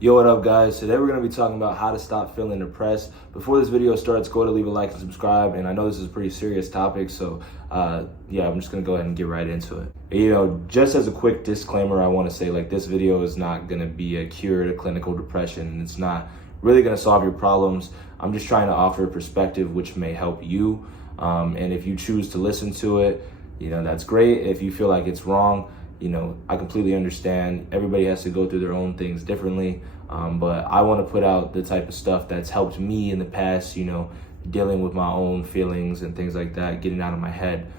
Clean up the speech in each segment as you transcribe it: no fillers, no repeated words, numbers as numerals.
Yo, what up guys? Today we're going to be talking about how to stop feeling depressed. Before this video starts, go to leave a like and subscribe. And I know this is a pretty serious topic, so yeah, I'm just going to go ahead and get right into it. You know, just as a quick disclaimer, I want to say like this video is not going to be a cure to clinical depression. And it's not really going to solve your problems. I'm just trying to offer a perspective which may help you. And if you choose to listen to it, you know, that's great. If you feel like it's wrong, you know, I completely understand. Everybody has to go through their own things differently. But I want to put out the type of stuff that's helped me in the past, you know, dealing with my own feelings and things like that, getting out of my head.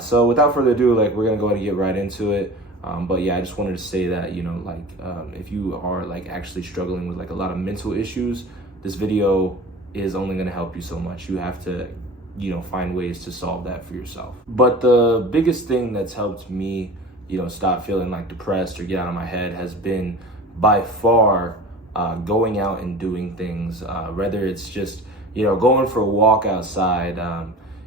So without further ado, like we're going to go ahead and get right into it. But yeah, I just wanted to say that, you know, like if you are like actually struggling with like a lot of mental issues, this video is only going to help you so much. You have to, you know, find ways to solve that for yourself. But the biggest thing that's helped me, you know, stop feeling like depressed or get out of my head has been by far going out and doing things, whether it's just, you know, going for a walk outside.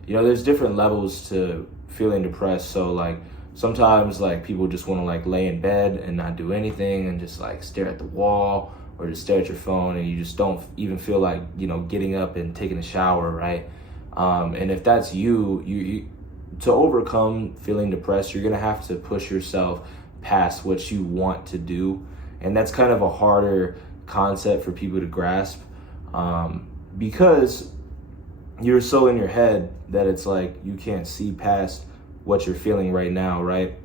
You know, there's different levels to feeling depressed. So like sometimes like people just want to like lay in bed and not do anything and just like stare at the wall or just stare at your phone, and you just don't even feel like, you know, getting up and taking a shower, right? And if that's you to overcome feeling depressed, you're gonna have to push yourself past what you want to do. And that's kind of a harder concept for people to grasp, because you're so in your head that it's like you can't see past what you're feeling right now, right?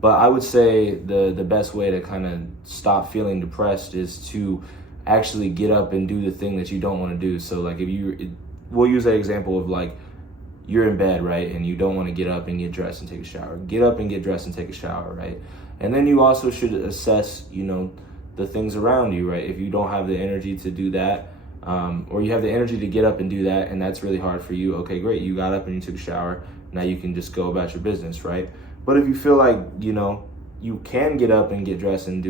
But I would say the best way to kind of stop feeling depressed is to actually get up and do the thing that you don't want to do. So like we'll use that example of like you're in bed, right? And you don't want to get up and get dressed and take a shower. Get up and get dressed and take a shower, right? And then you also should assess, you know, the things around you, right? If you don't have the energy to do that, or you have the energy to get up and do that, and that's really hard for you, okay, great. You got up and you took a shower. Now you can just go about your business, right? But if you feel like, you know, you can get up and get dressed and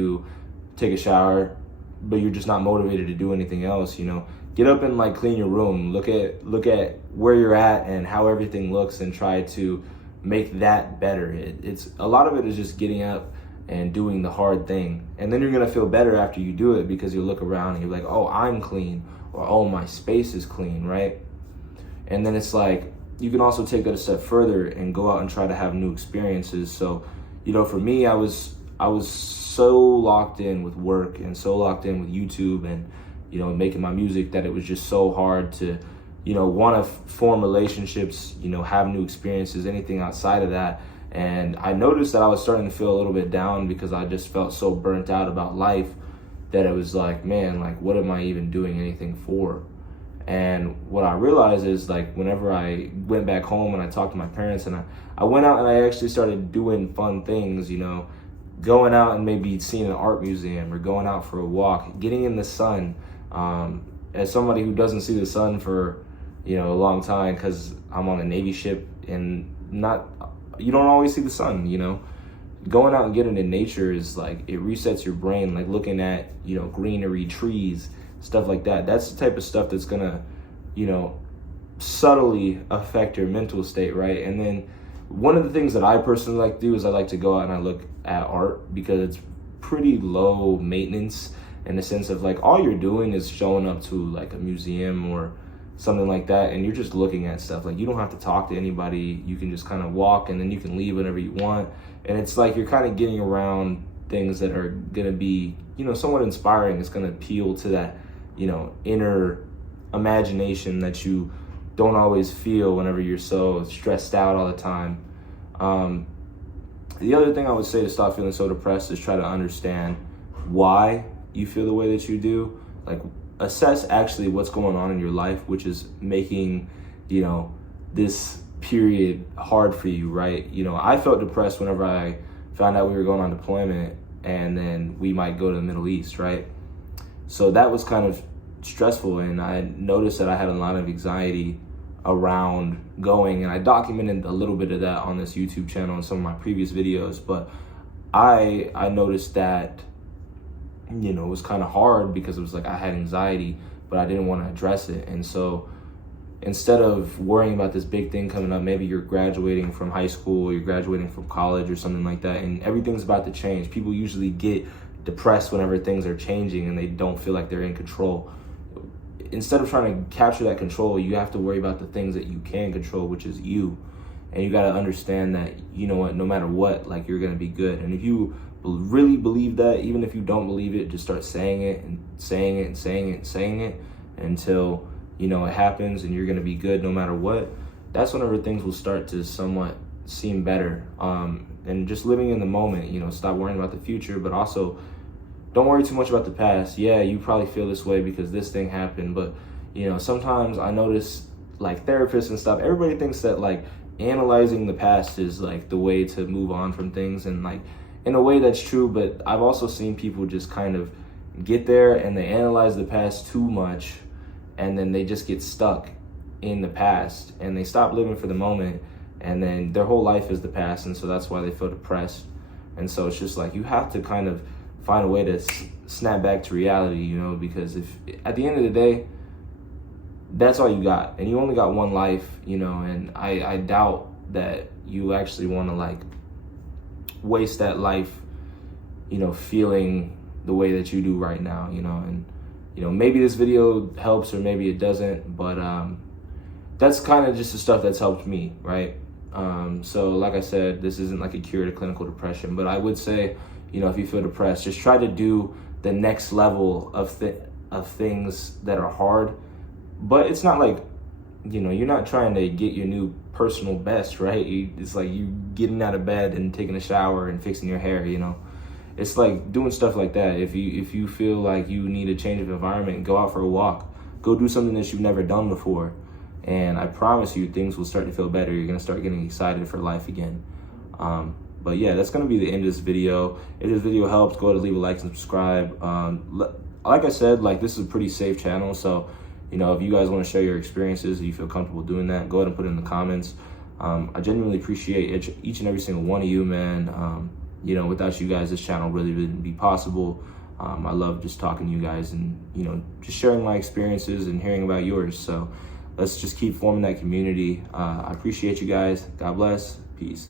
take a shower, but you're just not motivated to do anything else, you know, get up and like clean your room. Look at where you're at and how everything looks and try to make that better. It's a lot of it is just getting up and doing the hard thing. And then you're gonna feel better after you do it, because you look around and you're like, oh, I'm clean, or oh, my space is clean, right? And then it's like, you can also take that a step further and go out and try to have new experiences. So, you know, for me, I was so locked in with work and so locked in with YouTube and, you know, making my music that it was just so hard to, you know, want to form relationships, you know, have new experiences, anything outside of that. And I noticed that I was starting to feel a little bit down because I just felt so burnt out about life that it was like, man, like, what am I even doing anything for? And what I realized is like whenever I went back home and I talked to my parents and I went out and I actually started doing fun things, you know, going out and maybe seeing an art museum or going out for a walk, getting in the sun. As somebody who doesn't see the sun for, you know, a long time because I'm on a Navy ship and you don't always see the sun, you know. Going out and getting in nature is like, it resets your brain, like looking at, you know, greenery, trees, stuff like that. That's the type of stuff that's gonna, you know, subtly affect your mental state, right? And then one of the things that I personally like to do is I like to go out and I look at art, because it's pretty low maintenance in the sense of like all you're doing is showing up to like a museum or something like that, and you're just looking at stuff. Like you don't have to talk to anybody. You can just kind of walk and then you can leave whenever you want. And it's like you're kind of getting around things that are gonna be, you know, somewhat inspiring. It's gonna appeal to that, you know, inner imagination that you don't always feel whenever you're so stressed out all the time. The other thing I would say to stop feeling so depressed is try to understand why you feel the way that you do. Like assess actually what's going on in your life, which is making, you know, this period hard for you, right? You know, I felt depressed whenever I found out we were going on deployment and then we might go to the Middle East, right? So that was kind of stressful, and I noticed that I had a lot of anxiety around going, and I documented a little bit of that on this YouTube channel and some of my previous videos. But I noticed that, you know, it was kind of hard because it was like I had anxiety, but I didn't want to address it. And so instead of worrying about this big thing coming up, maybe you're graduating from high school, or you're graduating from college or something like that, and everything's about to change. People usually get depressed whenever things are changing and they don't feel like they're in control. Instead of trying to capture that control, you have to worry about the things that you can control, which is you. And you got to understand that, you know what, no matter what, like, you're going to be good. And if you really believe that, even if you don't believe it, just start saying it and saying it and saying it and saying it until, you know, it happens and you're going to be good no matter what. That's whenever things will start to somewhat seem better. And just living in the moment, you know, stop worrying about the future, but also don't worry too much about the past. Yeah, you probably feel this way because this thing happened, but, you know, sometimes I notice, like, therapists and stuff, everybody thinks that, like, analyzing the past is, like, the way to move on from things, and, like, in a way that's true, but I've also seen people just kind of get there and they analyze the past too much, and then they just get stuck in the past and they stop living for the moment, and then their whole life is the past, and so that's why they feel depressed. And so it's just like, you have to kind of find a way to snap back to reality, you know, because if at the end of the day, that's all you got, and you only got one life, you know, and I doubt that you actually want to, like, waste that life, you know, feeling the way that you do right now, you know. And, you know, maybe this video helps or maybe it doesn't, but that's kind of just the stuff that's helped me, right? So like I said, this isn't like a cure to clinical depression, but I would say, you know, if you feel depressed, just try to do the next level of things that are hard. But it's not like, you know, you're not trying to get your new personal best, right? It's like you getting out of bed and taking a shower and fixing your hair, you know. It's like doing stuff like that. If you feel like you need a change of environment, go out for a walk. Go do something that you've never done before. And I promise you, things will start to feel better. You're going to start getting excited for life again. But yeah, that's going to be the end of this video. If this video helped, go ahead and leave a like and subscribe. Like I said, like, this is a pretty safe channel. So, you know, if you guys want to share your experiences, if you feel comfortable doing that, go ahead and put it in the comments. I genuinely appreciate each and every single one of you, man. You know, without you guys, this channel really wouldn't be possible. I love just talking to you guys and, you know, just sharing my experiences and hearing about yours. So let's just keep forming that community. I appreciate you guys. God bless. Peace.